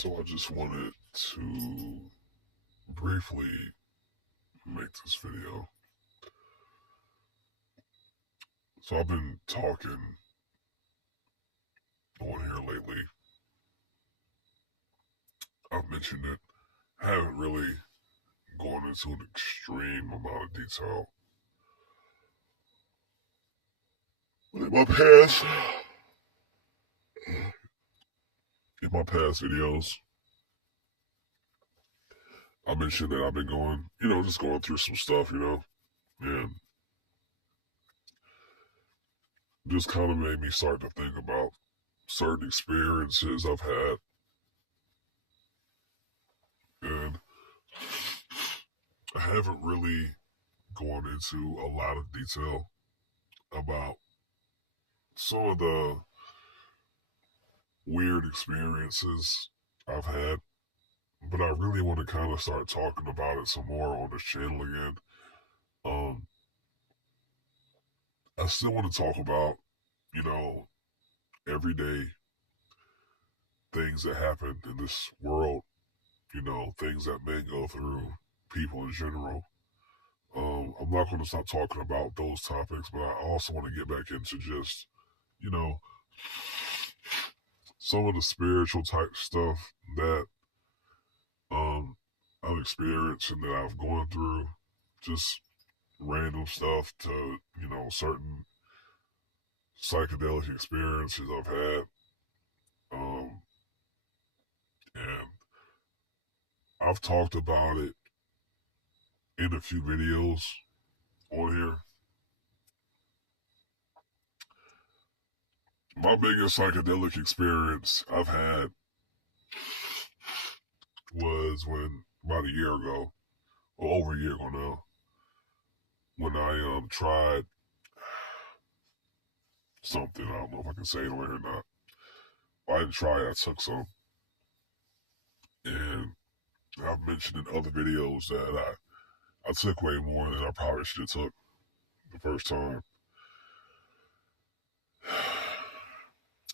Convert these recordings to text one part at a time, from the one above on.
So I just wanted to briefly make this video. So I've been talking on here lately. I've mentioned it. I haven't really gone into an extreme amount of detail. But in my past videos, I mentioned that I've been just going through some stuff, and just kind of made me start to think about certain experiences I've had. And I haven't really gone into a lot of detail about some of the weird experiences I've had, but I really want to kind of start talking about it some more on this channel again. Um, I still want to talk about, you know, everyday things that happen in this world, things that men go through, people in general. I'm not going to stop talking about those topics, but I also want to get back into just, you know, some of the spiritual type stuff that um I've experienced and that I've gone through, just random stuff to, certain psychedelic experiences I've had. Um and I've talked about it in a few videos on here. My biggest psychedelic experience I've had was when about a year ago, or over a year ago now, when I tried something. I don't know if I can say it on here or not. I didn't try it. I took some, and I've mentioned in other videos that I took way more than I probably should have took the first time.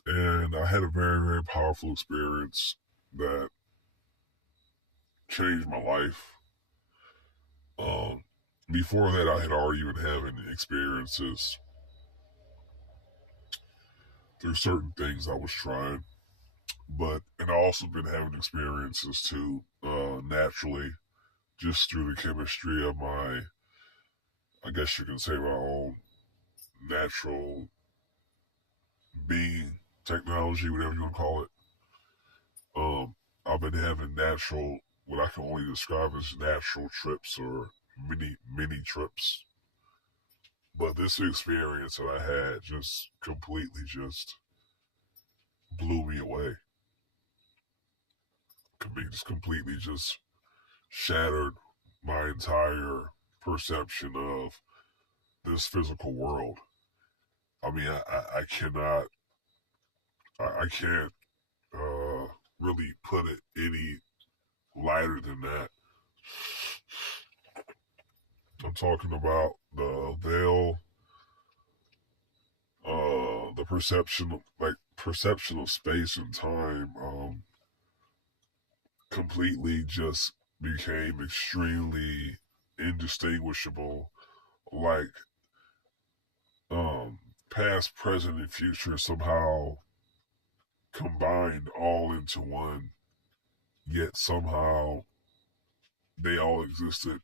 And I had a very, very powerful experience that changed my life. Before that, I had already been having experiences through certain things I was trying, and I also been having experiences too, naturally, just through the chemistry of I guess you can say, my own natural being, technology, whatever you want to call it. I've been having what I can only describe as natural trips or mini trips. But this experience that I had just completely just blew me away. Just completely just shattered my entire perception of this physical world. I mean, I cannot, I can't really put it any lighter than that. I'm talking about the veil, the perception of space and time, completely just became extremely indistinguishable. Like, past, present, and future somehow combined all into one, yet somehow they all existed,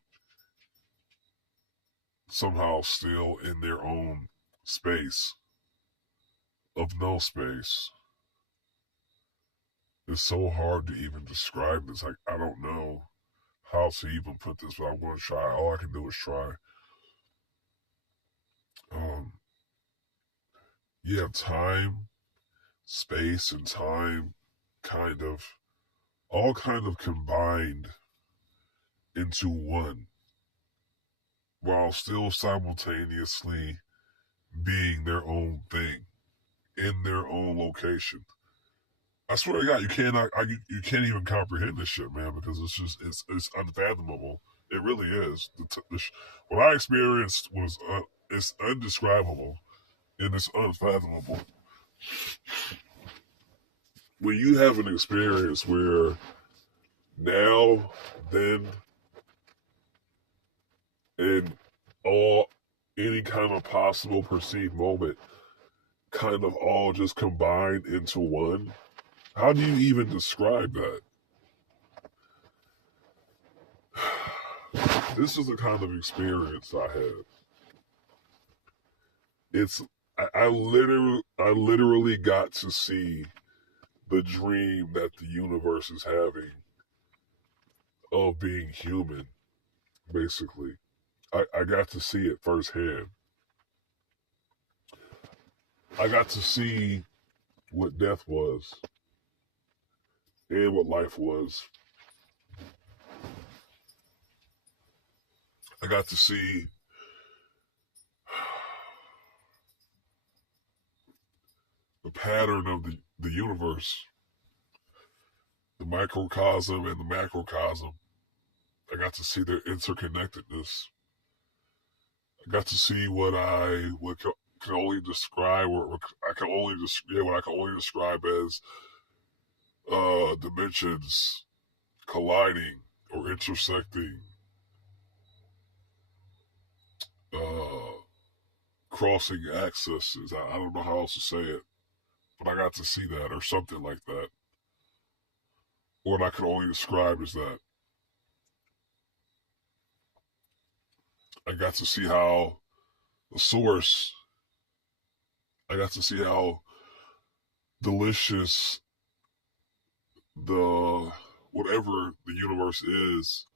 somehow still in their own space of no space. It's so hard to even describe this. Like, I don't know how to even put this, but I'm going to try. All I can do is try. Um, you have time, space, and time all kind of combined into one, while still simultaneously being their own thing in their own location. I swear to God, you can't even comprehend this shit, man, because it's unfathomable. It really is. What I experienced was it's indescribable and it's unfathomable. when you have an experience where now, then, and all any kind of possible perceived moment kind of all just combined into one, how do you even describe that? This is the kind of experience I had. It's I literally got to see the dream that the universe is having of being human, basically. I got to see it firsthand. I got to see what death was and what life was. I got to see the pattern of the universe, the microcosm and the macrocosm. I got to see their interconnectedness. I got to see what I would can only describe, or I can only what I can only describe as dimensions colliding or intersecting, uh, crossing accesses. I don't know how else to say it, but I got to see that, or something like that. What I can only describe is that I got to see how the source. I got to see how delicious the whatever the universe is.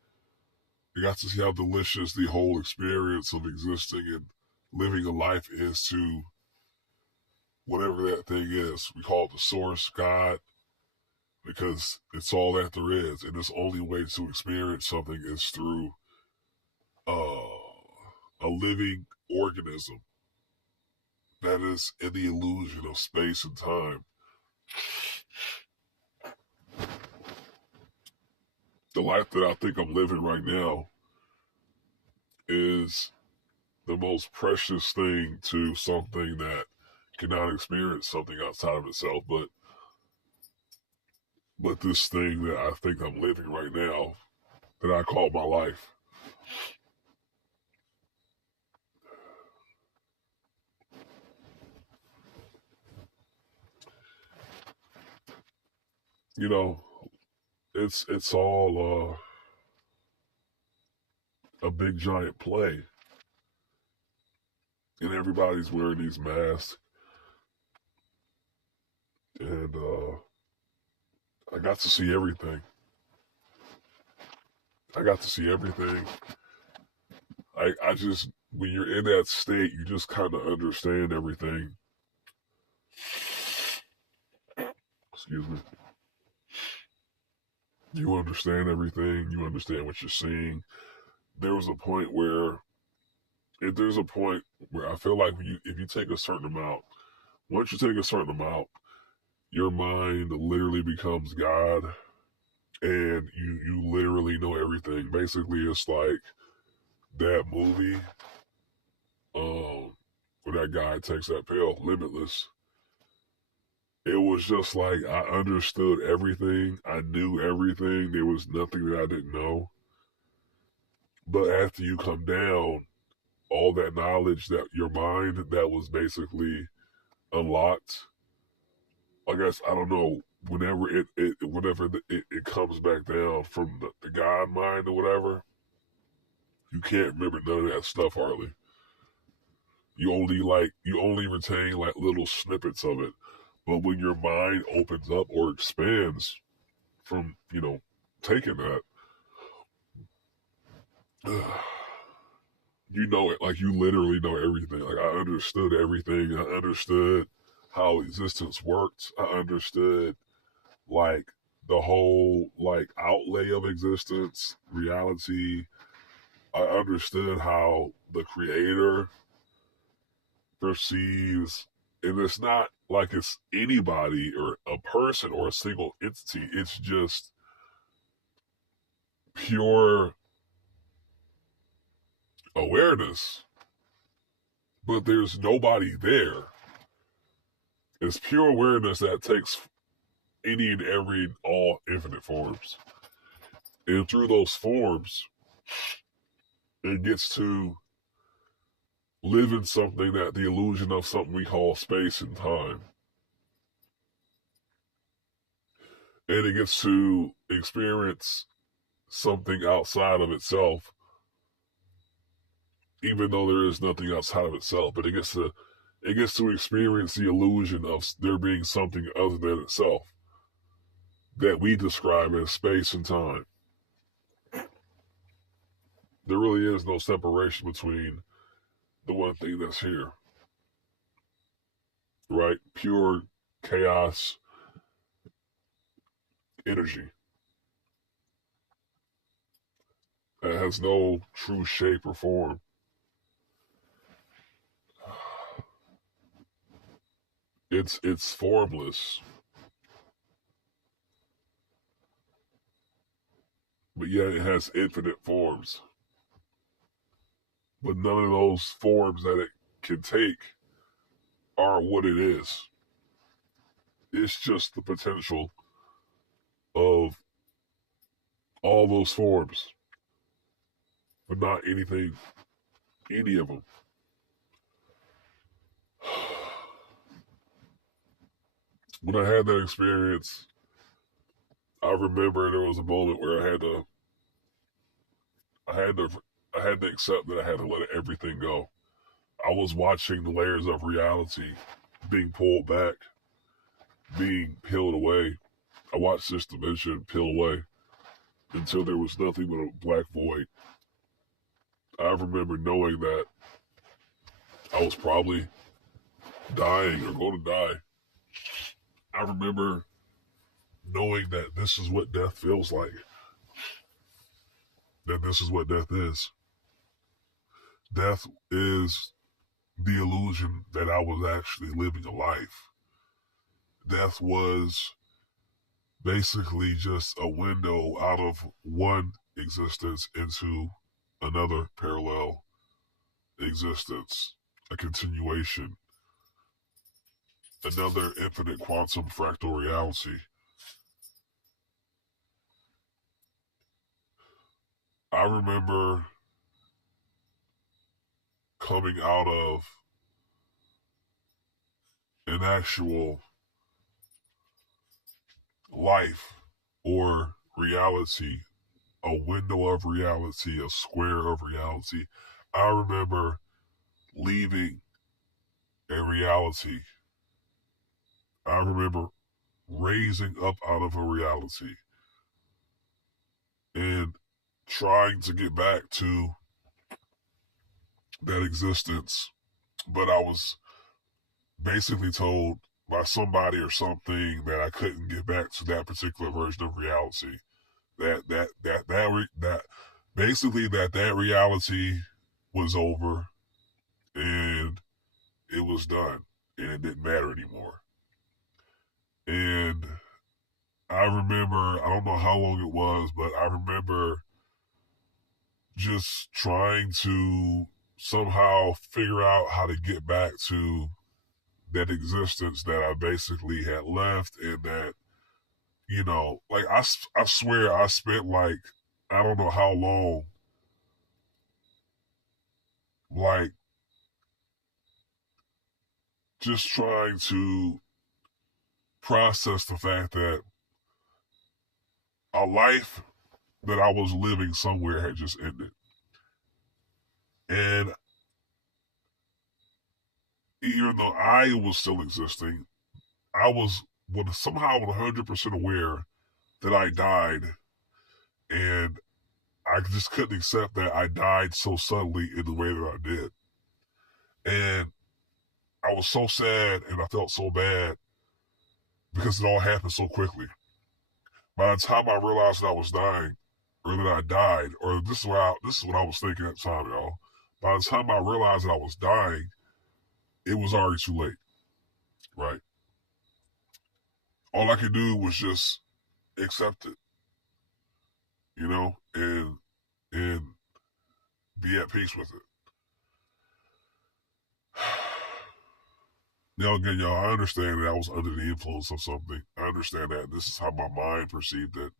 I got to see how delicious the whole experience of existing and living a life is to whatever that thing is. We call it the source, God, because it's all that there is. And its only way to experience something is through a living organism that is in the illusion of space and time. The life that I think I'm living right now is the most precious thing to something that cannot experience something outside of itself, but this thing that I think I'm living right now that I call my life. You know, it's all a big giant play, and everybody's wearing these masks, and I got to see everything. I got to see everything. I just when you're in that state, you just kind of understand everything. Excuse me. You understand everything. You understand what you're seeing. There was a point where if there's a point where I feel like if you take a certain amount, once you take a certain amount, your mind literally becomes God, and you literally know everything. Basically, it's like that movie, where that guy takes that pill, Limitless. It was just like I understood everything. I knew everything. There was nothing that I didn't know. But after you come down, all that knowledge that your mind that was basically unlocked, I guess I don't know. Whenever it comes back down from the God mind or whatever, you can't remember none of that stuff hardly. You only retain like little snippets of it. But when your mind opens up or expands from taking that, you know it. Like you literally know everything. Like I understood everything. I understood how existence worked. I understood like the whole like outlay of existence, reality. I understood how the creator perceives, and it's not like it's anybody or a person or a single entity. It's just pure awareness, but there's nobody there. It's pure awareness that takes any and every all infinite forms. And through those forms, it gets to live in something that the illusion of something we call space and time. And it gets to experience something outside of itself, even though there is nothing outside of itself. But it gets to experience the illusion of there being something other than itself that we describe as space and time. There really is no separation between the one thing that's here, right? Pure chaos energy that has no true shape or form. It's formless, but yet it has infinite forms. But none of those forms that it can take are what it is. It's just the potential of all those forms, but not any of them. When I had that experience, I remember there was a moment where I had to, I had to accept that I had to let everything go. I was watching the layers of reality being pulled back, being peeled away. I watched this dimension peel away until there was nothing but a black void. I remember knowing that I was probably dying or going to die. I remember knowing that this is what death feels like, that this is what death is. Death is the illusion that I was actually living a life. Death was basically just a window out of one existence into another parallel existence, a continuation, another infinite quantum fractal reality. I remember coming out of an actual life or reality, a window of reality, a square of reality. I remember leaving a reality. I remember raising up out of a reality and trying to get back to that existence. But I was basically told by somebody or something that I couldn't get back to that particular version of reality. That basically that reality was over and it was done and it didn't matter anymore. And I remember, I don't know how long it was, but I remember just trying to somehow figure out how to get back to that existence that I basically had left. And that, like I swear I spent like, I don't know how long, like just trying to process the fact that a life that I was living somewhere had just ended. And even though I was still existing, I was somehow 100% aware that I died, and I just couldn't accept that I died so suddenly in the way that I did. And I was so sad and I felt so bad because it all happened so quickly. By the time I realized that I was dying, or that I died, or this is what I was thinking at the time, y'all. By the time I realized that I was dying, it was already too late. Right. All I could do was just accept it, and be at peace with it. Again, y'all, I understand that I was under the influence of something. I understand that this is how my mind perceived it.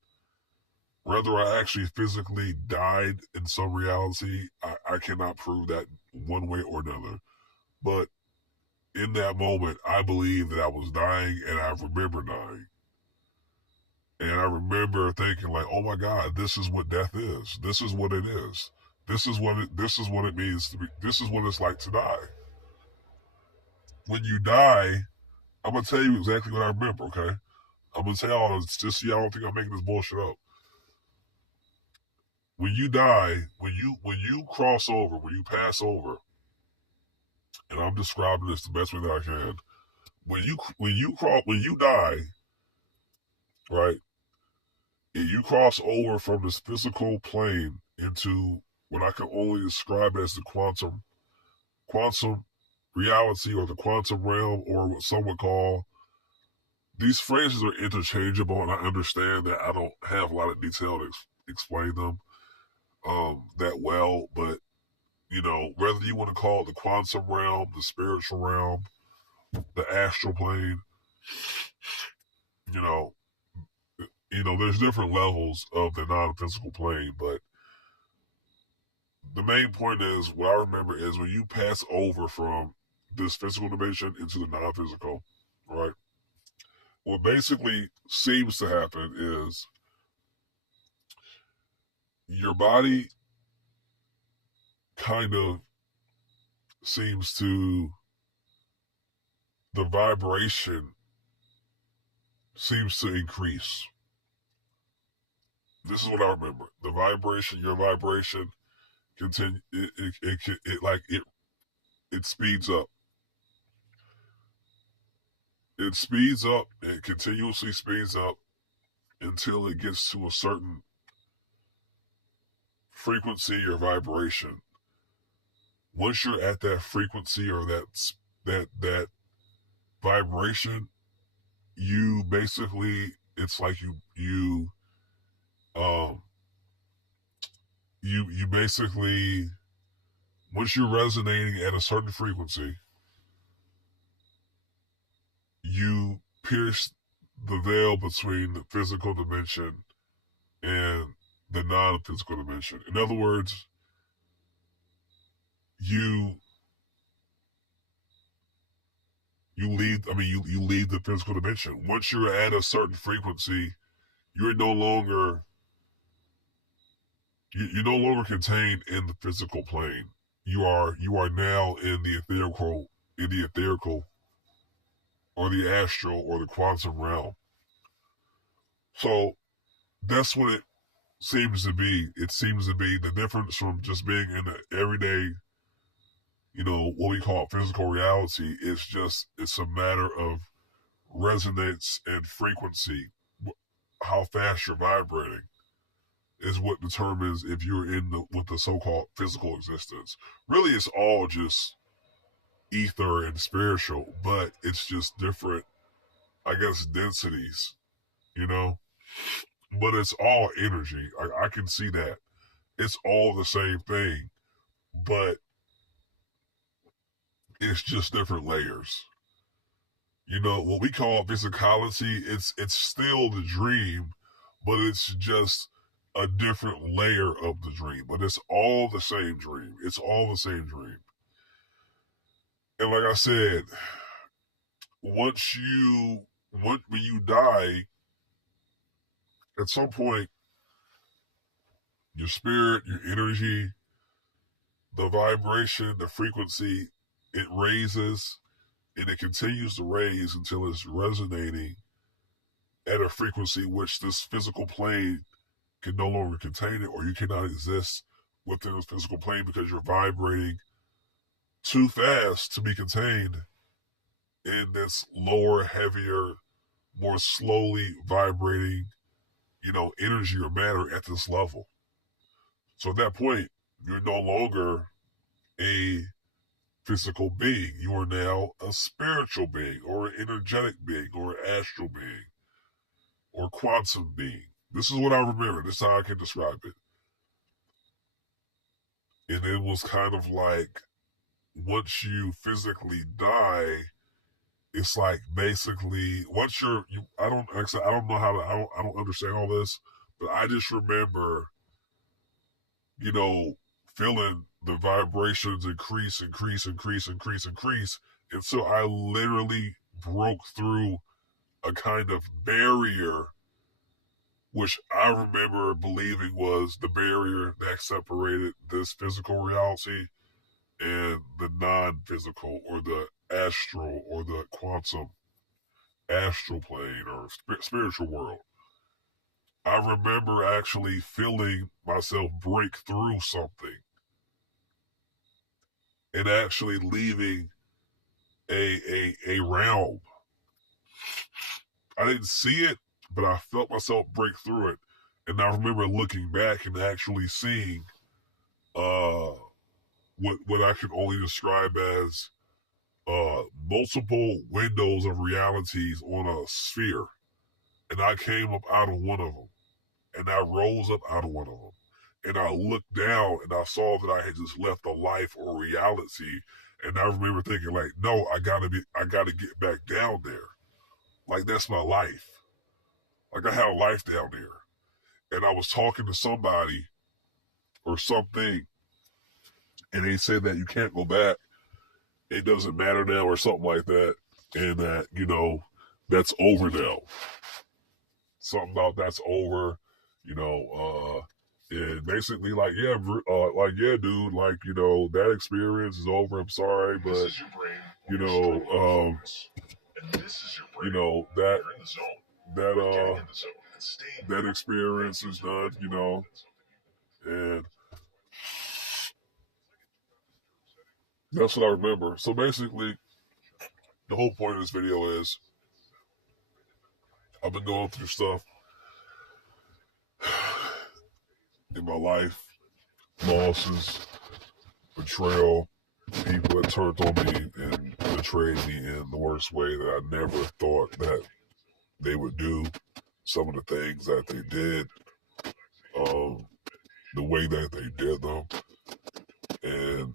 Whether I actually physically died in some reality, I cannot prove that one way or another. But in that moment, I believe that I was dying, and I remember dying. And I remember thinking, like, oh my God, this is what death is. This is what it is. This is what it means to be. This is what it's like to die. When you die, I'm gonna tell you exactly what I remember. Okay, I'm gonna tell y'all just so y'all don't think I'm making this bullshit up. When you die, when you cross over, when you pass over, and I'm describing this the best way that I can. When you die, right? And you cross over from this physical plane into what I can only describe as the quantum reality or the quantum realm, or what some would call, these phrases are interchangeable, and I understand that I don't have a lot of detail to explain them that well, but whether you want to call it the quantum realm, the spiritual realm, the astral plane, you know, there's different levels of the non-physical plane, but the main point is, what I remember is when you pass over from this physical dimension into the non-physical, right? What basically seems to happen is your body kind of seems to, the vibration seems to increase. This is what I remember. The vibration, your vibration, continue. It speeds up. It speeds up. It continuously speeds up until it gets to a certain frequency or vibration. Once you're at that frequency or that vibration, you basically, it's like um you basically, once you're resonating at a certain frequency, you pierce the veil between the physical dimension and the non-physical dimension. In other words, you you leave. I mean, you leave the physical dimension. Once you're at a certain frequency, you're no longer you're no longer contained in the physical plane. You are now in the etherical or the astral or the quantum realm. So that's what it seems to be. It seems to be the difference from just being in the everyday, what we call physical reality. It's a matter of resonance and frequency. How fast you're vibrating is what determines if you're in with the so-called physical existence. Really, it's all just ether and spiritual, but it's just different, I guess, densities, you know. But it's all energy. I can see that it's all the same thing, but it's just different layers. What we call physicality, it's still the dream, but it's just a different layer of the dream. But it's all the same dream. It's all the same dream. And like I said, when you die, at some point, your spirit, your energy, the vibration, the frequency, it raises, and it continues to raise until it's resonating at a frequency which this physical plane can no longer contain it, or you cannot exist within this physical plane because you're vibrating too fast to be contained in this lower, heavier, more slowly vibrating, energy or matter at this level. So at that point, you're no longer a physical being. You are now a spiritual being, or an energetic being, or an astral being, or quantum being. This is what I remember. This is how I can describe it. And it was kind of like, once you physically die, it's like basically once I don't like I said, I don't know how to I don't understand all this, but I just remember, you know, feeling the vibrations increase until I literally broke through a kind of barrier, which I remember believing was the barrier that separated this physical reality and the non-physical or the astral or the quantum astral plane or spiritual world. I remember actually feeling myself break through something and actually leaving a realm. I didn't see it, but I felt myself break through it. And I remember looking back and actually seeing uh what I can only describe as multiple windows of realities on a sphere. And I came up out of one of them. And I rose up out of one of them. And I looked down and I saw that I had just left a life or reality. And I remember thinking, like, no, I gotta get back down there. Like that's my life. Like I had a life down there. And I was talking to somebody or something, and they said that you can't go back. It doesn't matter now, or something like that. And that, that's over now. Something about that's over, and basically like, yeah, dude, like, that experience is over. I'm sorry, but, you know, um, that, that experience is done, and that's what I remember. So basically, the whole point of this video is I've been going through stuff in my life, losses, betrayal, people that turned on me and betrayed me in the worst way that I never thought that they would do. Some of the things that they did, um, the way that they did them, and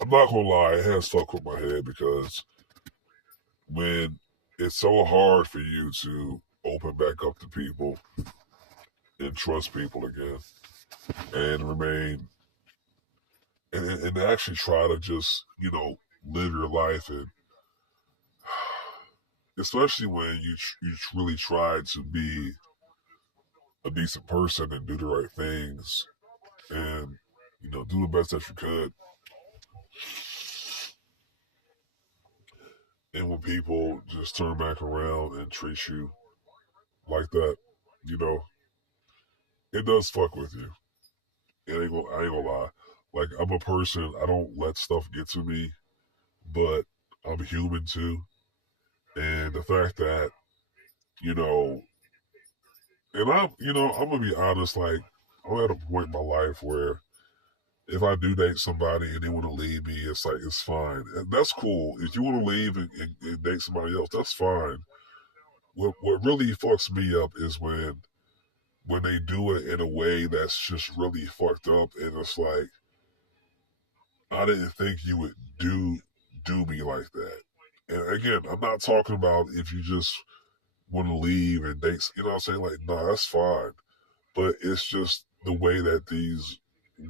I'm not gonna lie, it has stuck with my head because when it's so hard for you to open back up to people and trust people again and remain and actually try to just live your life, and especially when you really try to be a decent person and do the right things and do the best that you could, and when people just turn back around and treat you like that, you know it does fuck with you. I ain't gonna lie. Like, I'm a person, I don't let stuff get to me, but I'm human too. And the fact that, you know, and I'm gonna be honest, like, I'm at a point in my life where if I do date somebody and they want to leave me, it's like, it's fine. And that's cool. If you want to leave and date somebody else, that's fine. What really fucks me up is when they do it in a way that's just really fucked up, and it's like, I didn't think you would do me like that. And again, I'm not talking about if you just want to leave and date, you know what I'm saying? Like, nah, that's fine. But it's just the way that these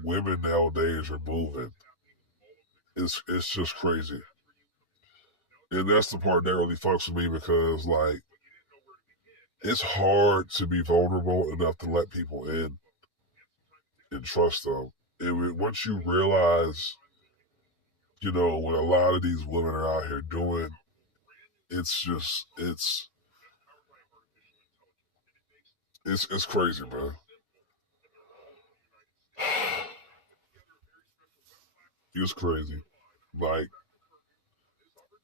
women nowadays are moving. It's just crazy. And that's the part that really fucks with me because, like, it's hard to be vulnerable enough to let people in and trust them. And once you realize, what a lot of these women are out here doing, it's just it's crazy, man. It's crazy. Like,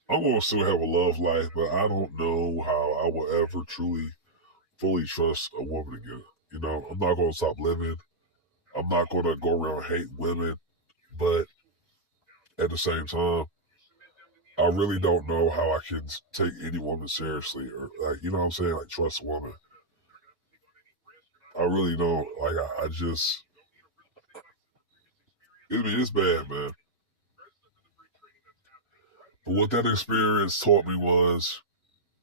I'm gonna still have a love life, but I don't know how I will ever truly, fully trust a woman again. I'm not gonna stop living. I'm not gonna go around hate women, but at the same time, I really don't know how I can take any woman seriously, or, like, you know what I'm saying, like, trust a woman. I really don't. Like, I just, it's bad, man. But what that experience taught me was,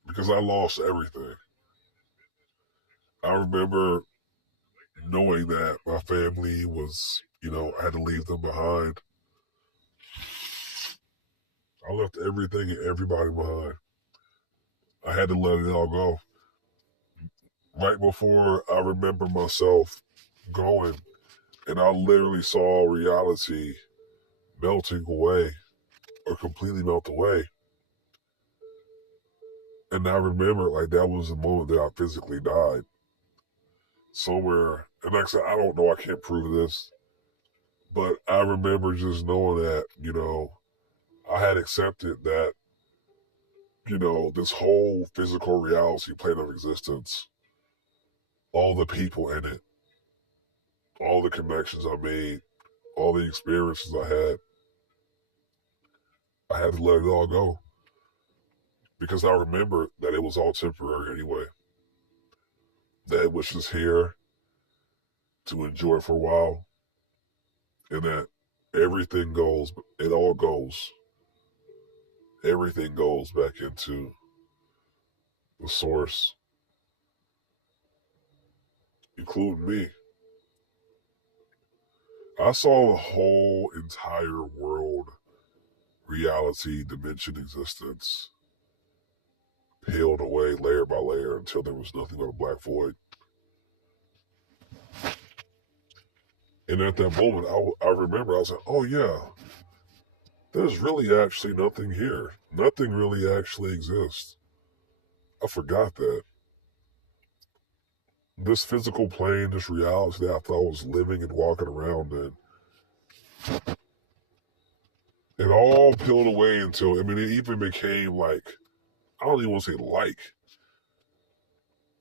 because I lost everything, I remember knowing that my family was, I had to leave them behind. I left everything and everybody behind. I had to let it all go. Right before I remember myself going, and I literally saw reality melting away or completely melt away. And I remember like that was the moment that I physically died. Somewhere, and like I said, I don't know, I can't prove this, but I remember just knowing that, I had accepted that, this whole physical reality plane of existence, all the people in it, all the connections I made, all the experiences I had to let it all go because I remember that it was all temporary anyway. That it was just here to enjoy for a while, and that everything goes, it all goes, everything goes back into the source, including me. I saw the whole entire world, reality, dimension, existence peeled away layer by layer until there was nothing but a black void. And at that moment, I remember I was like, oh yeah, there's really actually nothing here. Nothing really actually exists. I forgot that. This physical plane, this reality that I thought I was living and walking around in, it all peeled away until, I mean, it even became like, I don't even want to say like,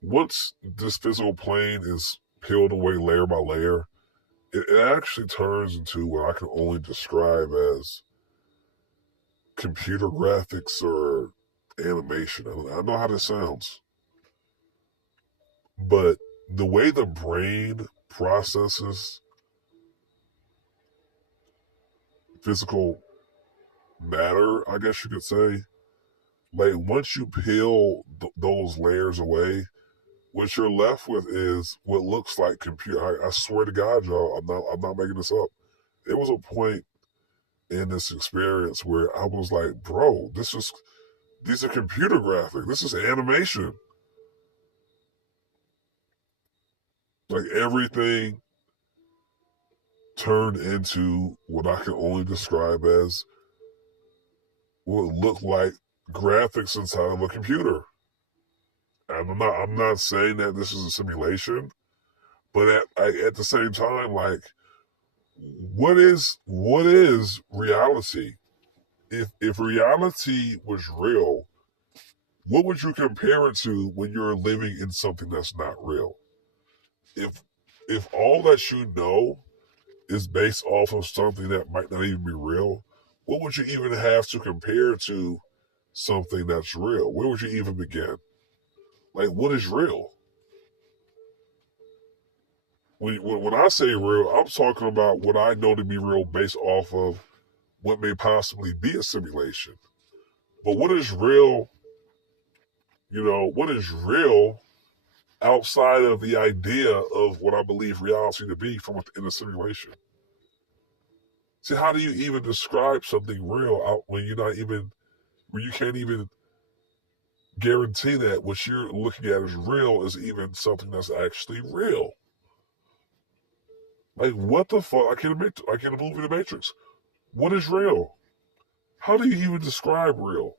once this physical plane is peeled away layer by layer, it actually turns into what I can only describe as computer graphics or animation. I know how this sounds, but the way the brain processes physical matter, I guess you could say, like once you peel those layers away, what you're left with is what looks like computer. I swear to God, y'all, I'm not making this up. There was a point in this experience where I was like, bro, these are computer graphics. This is animation. Like everything turned into what I can only describe as what looked like graphics inside of a computer. And I'm not saying that this is a simulation, but at the same time, like, what is reality? If reality was real, what would you compare it to when you're living in something that's not real? If if all that you know is based off of something that might not even be real, what would you even have to compare to something that's real? Where would you even begin? Like, what is real? When I say real, I'm talking about what I know to be real based off of what may possibly be a simulation. But what is real, what is real outside of the idea of what I believe reality to be from within a simulation? See, how do you even describe something real out when when you can't even guarantee that what you're looking at as real is even something that's actually real? Like, what the fuck? I can't believe in the Matrix. What is real? How do you even describe real?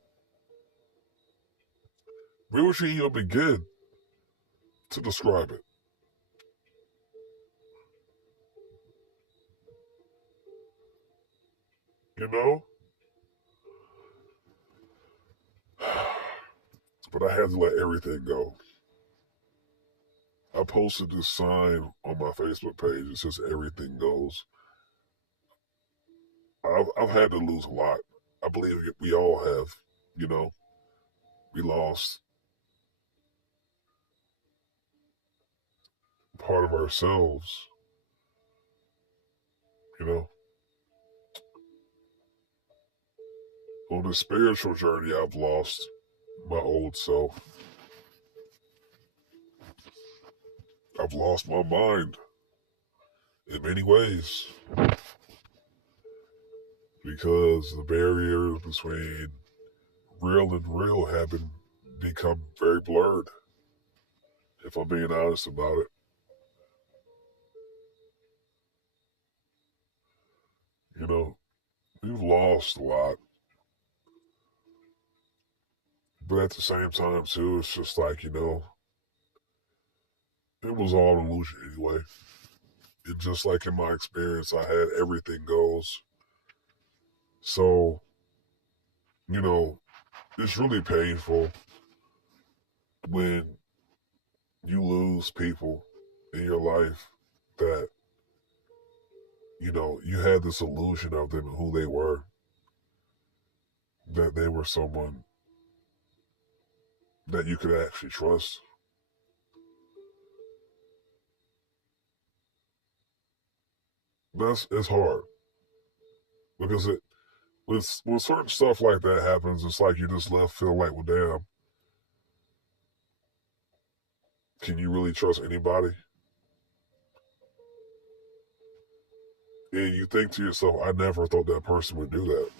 Where would you even begin to describe it? You know? But I had to let everything go. I posted this sign on my Facebook page. It says everything goes. I've had to lose a lot. I believe we all have. You know, we lost part of ourselves. You know, On a spiritual journey, I've lost my old self. I've lost my mind in many ways because the barriers between real and real have become very blurred, if I'm being honest about it. You know, we've lost a lot, but at the same time, too, it's just like, it was all an illusion anyway. And just like in my experience, I had everything goes. So, you know, it's really painful when you lose people in your life that, you had this illusion of them and who they were, that they were someone that you could actually trust. It's hard because when certain stuff like that happens, it's like you just left feel like, well, damn, can you really trust anybody? And you think to yourself, I never thought that person would do that.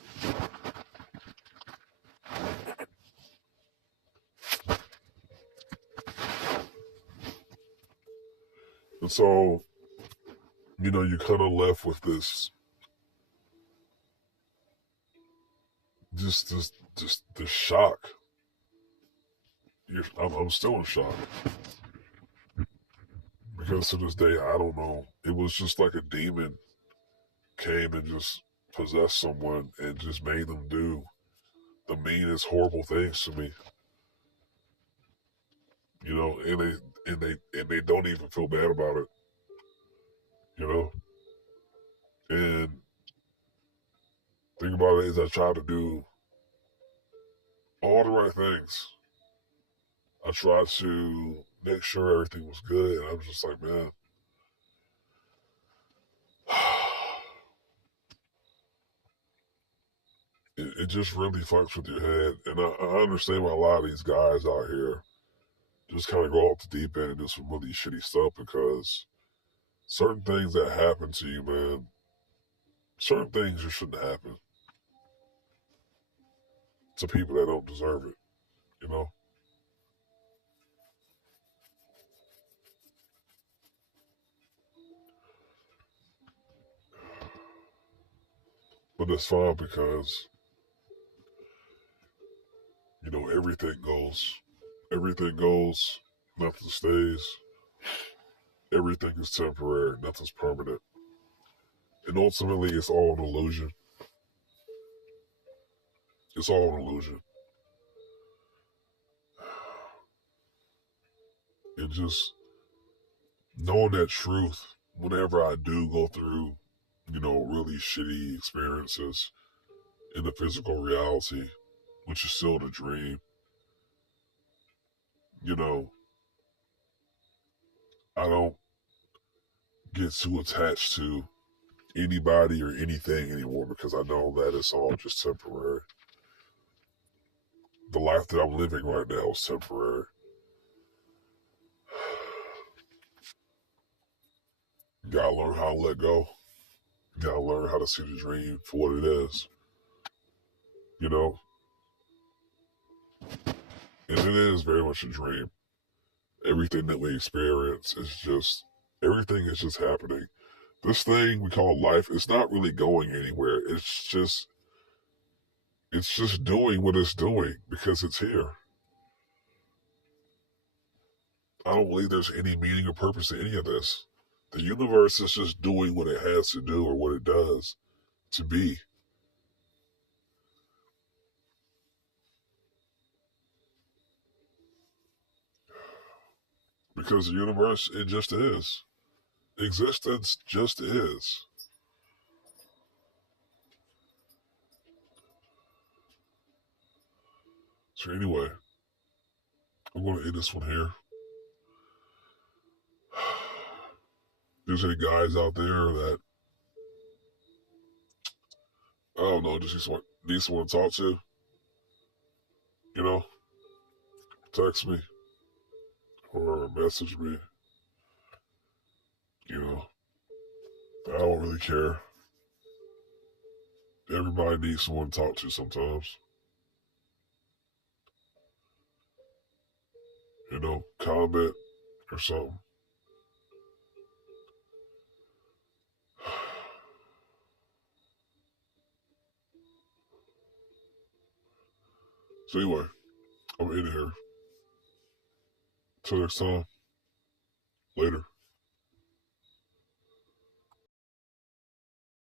And so, you kind of left with this shock. I'm still in shock because to this day, I don't know. It was just like a demon came and just possessed someone and just made them do the meanest, horrible things to me. And they don't even feel bad about it. You know, and think about it is I tried to do all the right things. I tried to make sure everything was good, and I was just like, man, it just really fucks with your head. And I understand why a lot of these guys out here just kind of go off the deep end and do some really shitty stuff because certain things that happen to you, man, certain things just shouldn't happen to people that don't deserve it, you know? But it's fine because, everything goes. Everything goes, nothing stays. Everything is temporary, nothing's permanent. And ultimately, it's all an illusion. It's all an illusion. And just knowing that truth, whenever I do go through, really shitty experiences in the physical reality, which is still the dream, you know, I don't get too attached to anybody or anything anymore because I know that it's all just temporary. The life that I'm living right now is temporary. You gotta learn how to let go. You gotta learn how to see the dream for what it is. You know, and it is very much a dream. Everything that we experience is just everything is just happening. This thing we call life is not really going anywhere. It's just doing what it's doing because it's here. I don't believe there's any meaning or purpose to any of this. The universe is just doing what it has to do or what it does to be. Because the universe, it just is. Existence just is. So anyway, I'm going to end this one here. If there's any guys out there that don't know, just need someone to talk to, you know, text me or message me, you know. I don't really care. Everybody needs someone to talk to sometimes. You know, comment or something. So anyway, I'm in here. Till next time. Later.